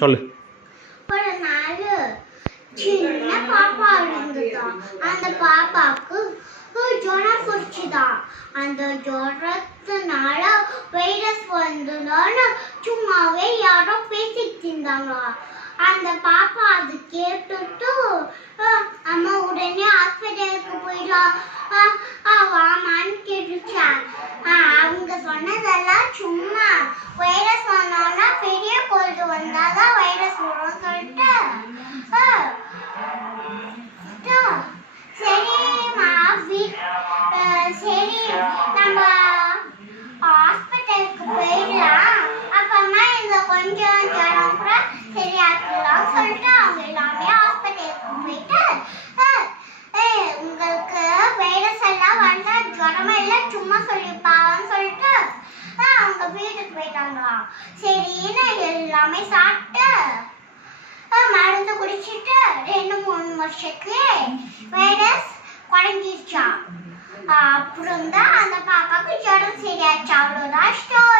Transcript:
சொல்லு. ஒரு நாள் சின்ன பாப்பா இருந்ததா. அந்த பாப்பாக்கு ஜுரம் பிடிச்சுதான். அந்த ஜுரத்தினால வைரஸ் வந்ததான்னு சும்மாவே யாரோ பேசிட்டு இருந்தாங்க. அந்த பாப்பா அது கேட்டுட்டு அம்மா உடனே ஹாஸ்பிட்டலுக்கு போயிடலாம் வாமான்னு கேட்டுச்சா. அவங்க சொன்னதெல்லாம் சும்மா. வைரஸ் வந்தோம்னா பெரிய கோல்டு வந்தாதான் வைரஸ் வரும் சொல்லிட்டு சரிம்மா சரி நம்ம ஹாஸ்பிட்டலுக்கு போயிடலாம். அப்பமா இந்த கொஞ்சம் ஜனம் கூட சரியாக்கலாம் சொல்லிட்டு அவங்க எல்லாமே ஹாஸ்பிட்டலுக்கு போயிட்டு உங்களுக்கு வைரஸ் எல்லாம் வந்தா ஜுரம் எல்லாம் சும்மா சொல்லிப்பான்னு சொல்லிட்டு அவங்க வீட்டுக்கு போயிட்டாங்களாம். சரின்னு எல்லாமே சாப்பிட்டு மருந்து குடிச்சிட்டு 2-3 வருஷத்துக்கு வைரஸ் குறைஞ்சிருச்சான். அப்புறம் தான் அந்த பாப்பாக்கு ஜுரம் சரியாச்சு. அவ்வளோதான் ஸ்டோரி.